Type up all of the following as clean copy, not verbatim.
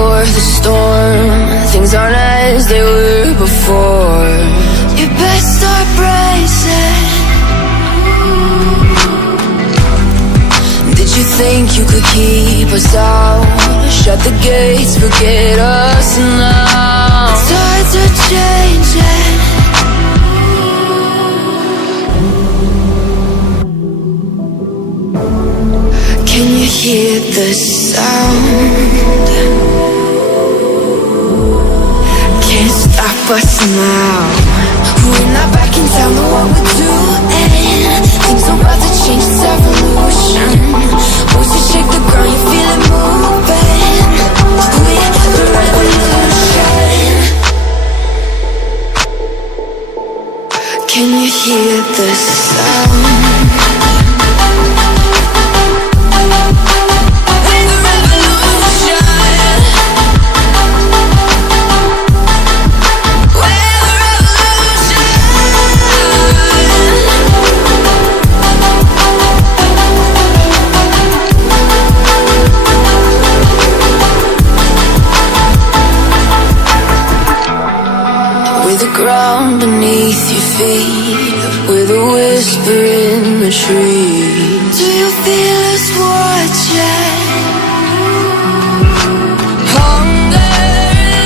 before the storm. Things aren't as they were before. You best start bracing. Did you think you could keep us out? Shut the gates, forget us now. Tides are changing. Can you hear the sound? Can't stop us now. We're not back in town, know what we're doing. Things are about to change, it's evolution. Voices shake the ground, you feel it moving. We're the revolution. Can you hear the sound? Ground beneath your feet, with a whisper in the trees. Do you feel us watching? Hunger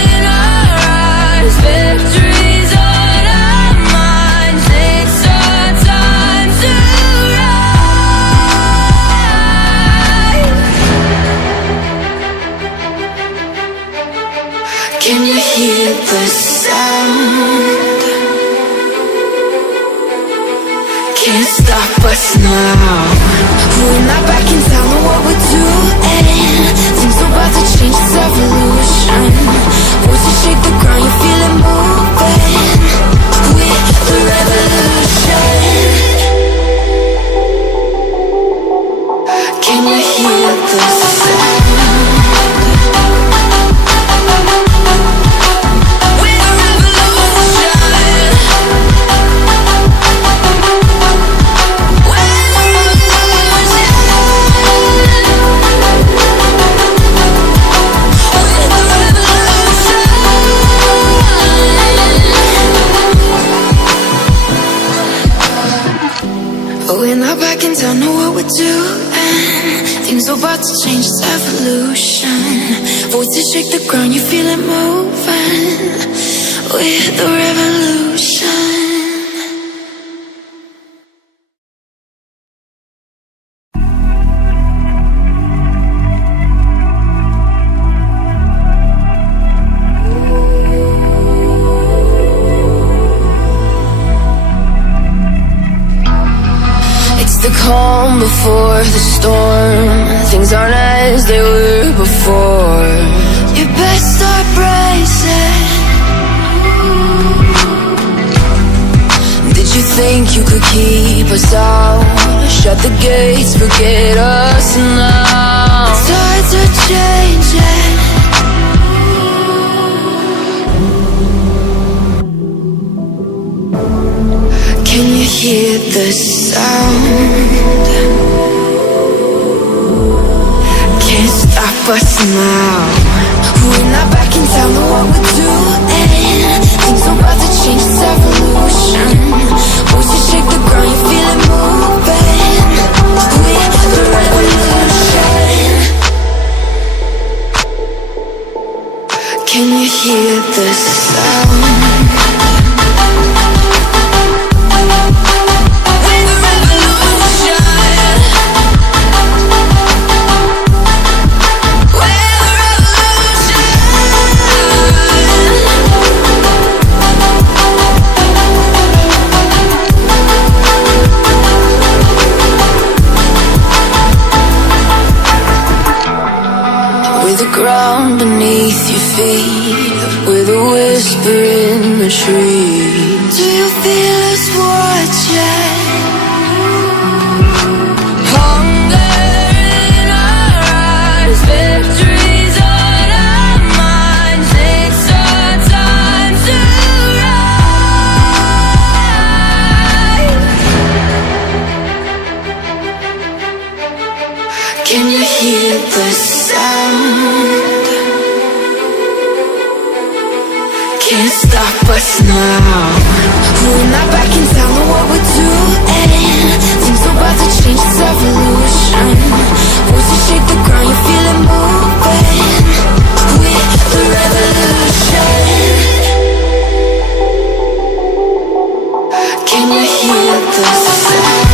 in our eyes, victories on our minds. It's our time to rise. Can you hear the sound? Can't stop us now. We're not back in town, know what we're doing. Things are about to change, it's evolution. Voices shake the ground, you feel it moving. We're the revolution. Can you hear the sound? We're not back in town, know what we're doing. Things are about to change, it's evolution. Voices shake the ground, you feel it moving. We're the revolution. The calm before the storm. Things aren't as they were before. You best start bracing. Did you think you could keep us out? Shut the gates, forget us now. Tides are changing. Can you hear the sound? Can't stop us now. We're not back in town, know what we're doing. Things are about to change, it's evolution. Voices shake the ground, you feel it moving. We're the revolution. Can you hear the sound? Ground beneath your feet, with a whisper in the trees. Do you feel us watching? Hunger in our eyes, victories on our minds. It's our time to rise. Can you hear the sound? Can't stop us now. We're not back in town, know what we're doing. Things are about to change, it's evolution. Voices shake the ground, you feel it moving. We're the revolution. Can you hear the sound?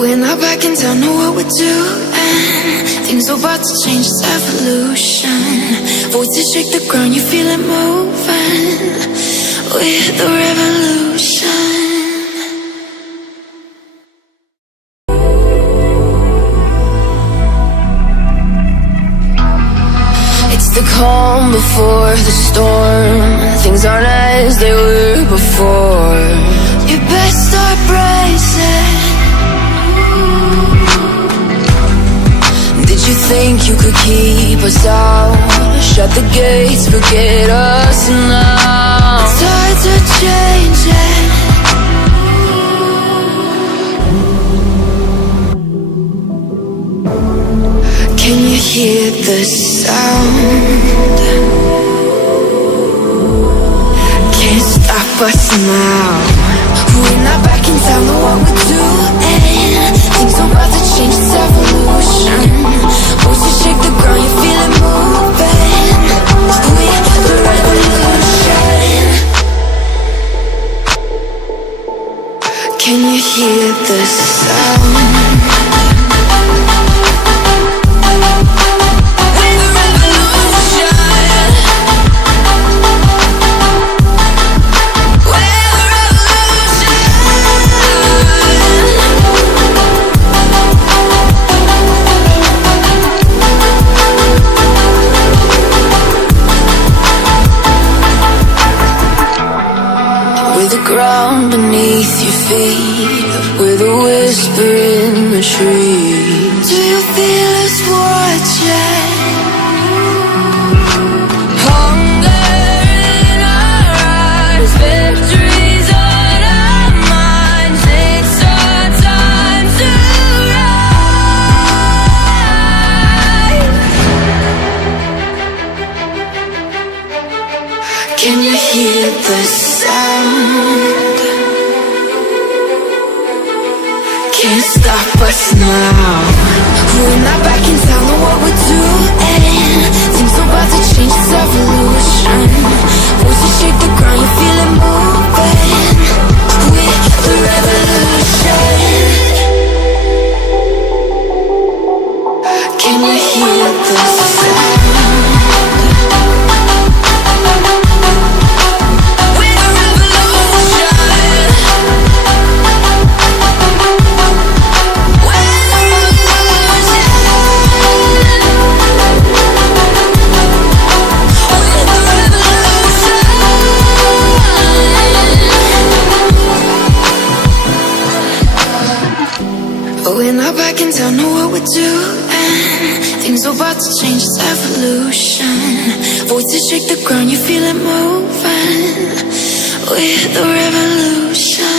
We're not back in town, know what we're doing. Things are about to change, it's evolution. Voices shake the ground, you feel it moving. We're the revolution. It's the calm before the storm. Things aren't as they were before. You best start bracing. Did you think you could keep us out? Shut the gates, forget us now. Tides are changing. Can you hear the sound? Can't stop us now. We're not back in town, know what we're doing. Things are about to change, it's evolution. Voices shake the ground, you feel it moving. We're the revolution. Can you hear the sound? Ground beneath your feet, with a whisper in the trees. Do you feel us watching? Hunger in our eyes, victories on our minds. It's our time to rise. Can you hear the sound? Can't stop us now. We're not back in town, know what we're doing. Things are about to change, it's evolution. Voices shake the ground, you feel it moving. We're the revolution. Can you hear the sound? We're not back in town, know what we're doing. Things are about to change, it's evolution. Voices shake the ground, you feel it moving. We're the revolution.